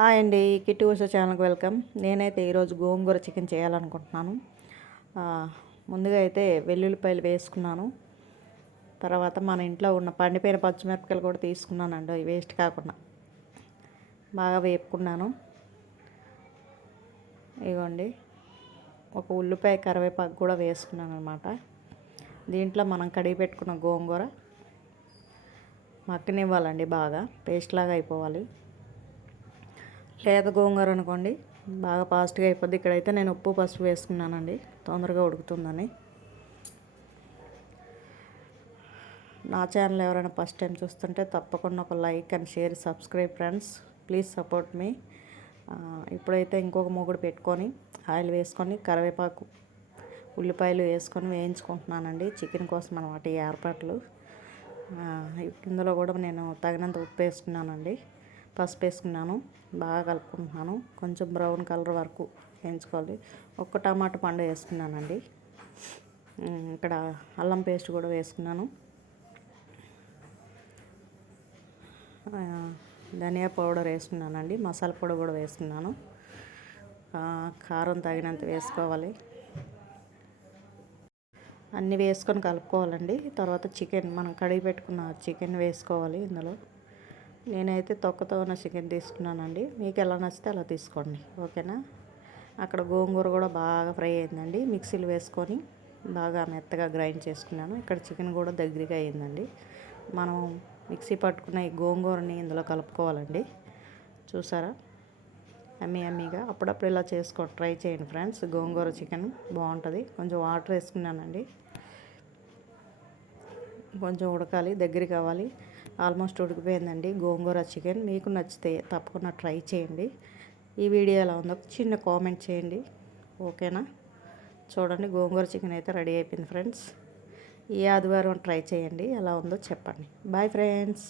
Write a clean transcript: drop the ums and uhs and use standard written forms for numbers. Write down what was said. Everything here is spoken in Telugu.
హాయ్ అండి, కిట్టి ఉషా ఛానల్కి వెల్కమ్. నేనైతే ఈరోజు గోంగూర చికెన్ చేయాలనుకుంటున్నాను. ముందుగా అయితే వెల్లుల్లిపాయలు వేసుకున్నాను. తర్వాత మన ఇంట్లో ఉన్న పండిపోయిన పచ్చిమిరపకాయలు కూడా తీసుకున్నానండి, అవి వేస్ట్ కాకుండా బాగా వేపుకున్నాను. ఇవ్వండి, ఒక ఉల్లిపాయ కరివేపాకు కూడా వేసుకున్నాను అనమాట. దీంట్లో మనం కడిగి పెట్టుకున్న గోంగూర మక్కనివ్వాలండి, బాగా పేస్ట్ లాగా అయిపోవాలి. లేత గోంగూర అనుకోండి బాగా ఫాస్ట్గా అయిపోద్ది. ఇక్కడైతే నేను ఉప్పు పసుపు వేసుకున్నానండి, తొందరగా ఉడుకుతుందని. నా ఛానల్ ఎవరైనా ఫస్ట్ టైం చూస్తుంటే తప్పకుండా ఒక like and share, subscribe friends, please support మీ. ఇప్పుడైతే ఇంకొక మూగుడు పెట్టుకొని ఆయిల్ వేసుకొని కరివేపాకు ఉల్లిపాయలు వేసుకొని వేయించుకుంటున్నానండి, చికెన్ కోసం అనమాట ఈ ఏర్పాట్లు. ఇందులో కూడా నేను తగినంత ఉప్పు వేసుకున్నానండి, పసుపు వేసుకున్నాను, బాగా కలుపుకుంటున్నాను. కొంచెం బ్రౌన్ కలర్ వరకు వేయించుకోవాలి. ఒక్క టమాటా పండు వేసుకున్నానండి. ఇక్కడ అల్లం పేస్ట్ కూడా వేసుకున్నాను. ధనియా పౌడర్ వేసుకున్నానండి, మసాలా పొడి కూడా వేసుకున్నాను. కారం తగినంత వేసుకోవాలి. అన్నీ వేసుకొని కలుపుకోవాలండి. తర్వాత చికెన్ మనం కడిగి పెట్టుకున్న చికెన్ వేసుకోవాలి ఇందులో. నేనైతే తొక్కతో ఉన్న చికెన్ తీసుకున్నానండి, మీకు ఎలా నచ్చితే అలా తీసుకోండి, ఓకేనా. అక్కడ గోంగూర కూడా బాగా ఫ్రై అయిందండి, మిక్సీలు వేసుకొని బాగా మెత్తగా గ్రైండ్ చేసుకున్నాను. ఇక్కడ చికెన్ కూడా దగ్గరగా అయిందండి. మనం మిక్సీ పట్టుకున్న ఈ గోంగూరని ఇందులో కలుపుకోవాలండి. చూసారా, అమ్మీగా అప్పుడప్పుడు ఇలా ట్రై చేయండి ఫ్రెండ్స్. గోంగూర చికెన్ బాగుంటుంది. కొంచెం వాటర్ వేసుకున్నానండి, కొంచెం ఉడకాలి, దగ్గర కావాలి. ఆల్మోస్ట్ ఉడికిపోయిందండి గోంగూర చికెన్. మీకు నచ్చితే తప్పకుండా ట్రై చేయండి. ఈ వీడియో ఎలా ఉందో చిన్న కామెంట్ చేయండి, ఓకేనా. చూడండి, గోంగూర చికెన్ అయితే రెడీ అయిపోయింది ఫ్రెండ్స్. ఈ ఆదివారం ట్రై చేయండి, ఎలా ఉందో చెప్పండి. Bye friends.